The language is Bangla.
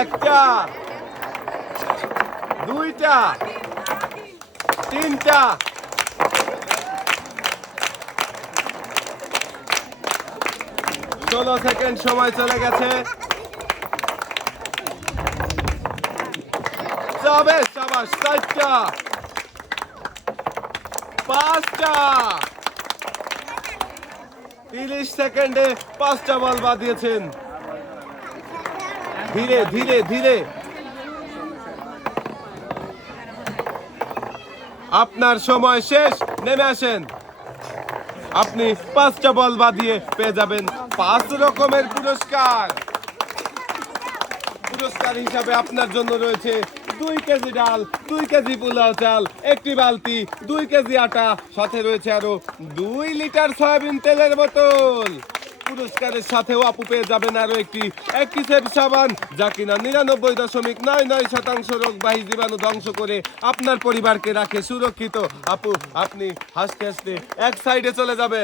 একটা দুইটা তিনটা। ষোলো সেকেন্ড সময় চলে গেছে। যাবে সাবাস চারটা। পাঁচটা। তিরিশ সেকেন্ডে পাঁচটা বল বাদিয়েছেন ধীরে ধীরে ধীরে। আপনার সময় শেষ, নেমে আসেন। আপনি পাঁচটা বল বাদিয়ে পেয়ে যাবেন পাঁচ রকমের পুরস্কার। পুরস্কার হিসাবে আপনার জন্য রয়েছে দুই কেজি ডাল, দুই কেজি পোলাও চাল, একটি বালতি, দুই কেজি আটা, সাথে রয়েছে আরও দুই লিটার সয়াবিন তেলের বোতল। পুরস্কারের সাথেও আপু পেয়ে যাবেন আরও একটি একটি সেট সাবান, যা কিনা নিরানব্বই দশমিক নয় নয় শতাংশ রোগবাহী জীবাণু ধ্বংস করে আপনার পরিবারকে রাখে সুরক্ষিত। আপু, আপনি হাসতে হাসতে এক সাইডে চলে যাবেন।